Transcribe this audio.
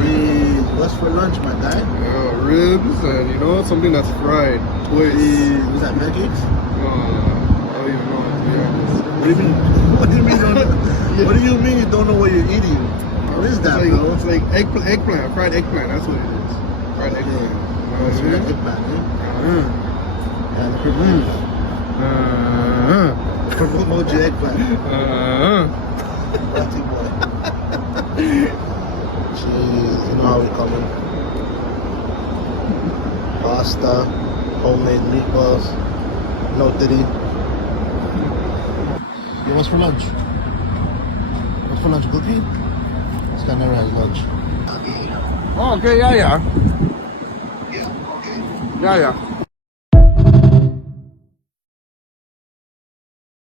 Jeez, what's for lunch, my guy? Ribs and something that's fried. Wait. Was that veggies? I don't even know. Yeah. What do you mean? What do you mean? What do you mean you don't know what you're eating? What is that, it's like, bro? It's like eggplant, fried eggplant. That's what it is. Fried eggplant. That's what eggplant, eh? And promote your eggplant. Naughty boy. Jeez, you know how we coming. Pasta, homemade meatballs, no titty. Yo, what's for lunch? What's for lunch? Cookie? This guy never has lunch. Oh, okay, yeah. Yeah, yeah.